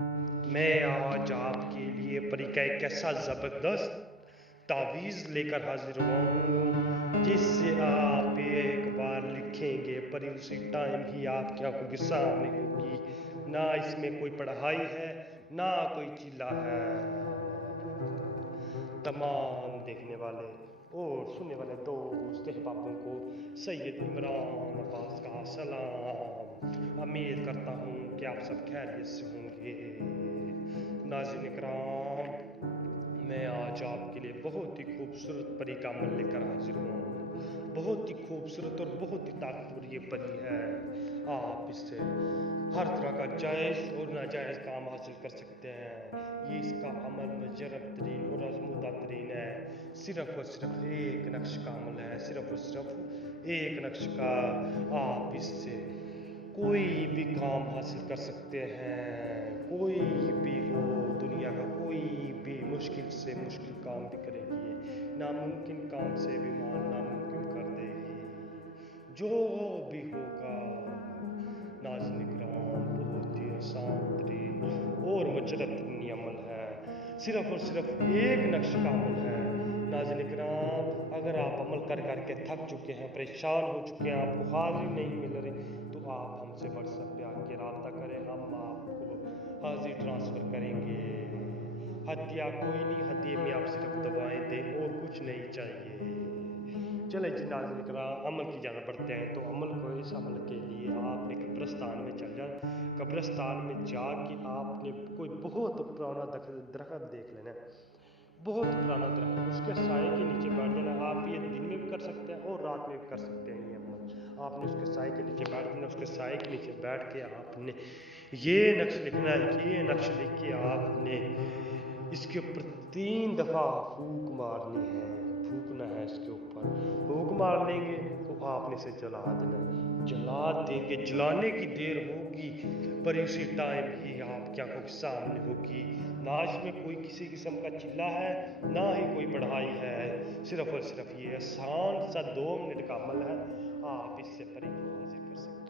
मैं आज आपके लिए परी का एक ऐसा ज़बरदस्त तावीज़ लेकर हाजिर हुआ हूँ जिससे आप एक बार लिखेंगे परी उसी टाइम ही आपकी आंखों के सामने होगी। ना इसमें कोई पढ़ाई है, ना कोई चिल्ला है। तमाम देखने वाले और सुनने वाले दोस्त अहबाबों को सैयद इमरान अब्बास का सलाम। उम्मीद करता हूँ कि आप सब खैरियत से होंगे। नाज़रीन इकराम, मैं आज आपके लिए बहुत ही खूबसूरत परी का अमल लेकर हाजिर हुआ हूँ। बहुत ही खूबसूरत और बहुत ही ताकतवर ये परी है। आप इससे हर तरह का जायज़ और नाजायज़ काम हासिल कर सकते हैं। ये इसका अमल मुजरब तरीन और आजमूदा तरीन है। सिर्फ और सिर्फ एक नक्श का अमल है, सिर्फ और सिर्फ एक नक्श का। आप इससे कोई भी काम हासिल कर सकते हैं। कोई भी हो, दुनिया का कोई भी मुश्किल से मुश्किल काम भी करेगी ये। नामुमकिन काम से भी मान नामुमकिन कर देगी। जो भी होगा नाज़रीन इकराम, बहुत ही आसान तरीन और मुजरब तरीन अमल है। सिर्फ और सिर्फ एक नक्श का अमल है। नाज़रीन इकराम, अगर आप अमल कर करके थक चुके हैं, परेशान हो चुके हैं, आपको हाजिरी नहीं मिल रही, तो आप हमसे व्हाट्सएप पे आके रब्ता करें। हम आपको हाजिरी ट्रांसफ़र करेंगे। हदिया कोई नहीं, हदिये में आप सिर्फ दवाएं दें और कुछ नहीं चाहिए। चले जी नाज़रीन इकराम, अमल की जाना बढ़ते हैं। तो अमल को, इस अमल के लिए आपने कब्रिस्तान में चल जाए। कब्रिस्तान में जाके आपने कोई बहुत पुराना दरख्त देख लेना है। बहुत पुराना दरख्त, उसके साए के नीचे बैठ जाना। आप ये दिन में भी कर सकते हैं और रात में भी कर सकते हैं ये अमल। आपने उसके साए के नीचे बैठ जाना। उसके साए के नीचे बैठ के आपने ये नक्श लिखना है। ये नक्श लिख के आपने इसके ऊपर 3 दफ़ा फूंक मारनी है, फूंकना है इसके ऊपर। फूंक मार लेंगे तो आपने इसे जला देना है। जला देंगे, जलाने की देर होगी पर इसी टाइम ही आपकी आंखों के सामने होगी। ना इसमें कोई किसी किस्म का चिल्ला है, ना ही कोई पढ़ाई है। सिर्फ और सिर्फ ये आसान सा 2 मिनट का अमल है। आप इससे परी को हाजिर कर सकते हैं।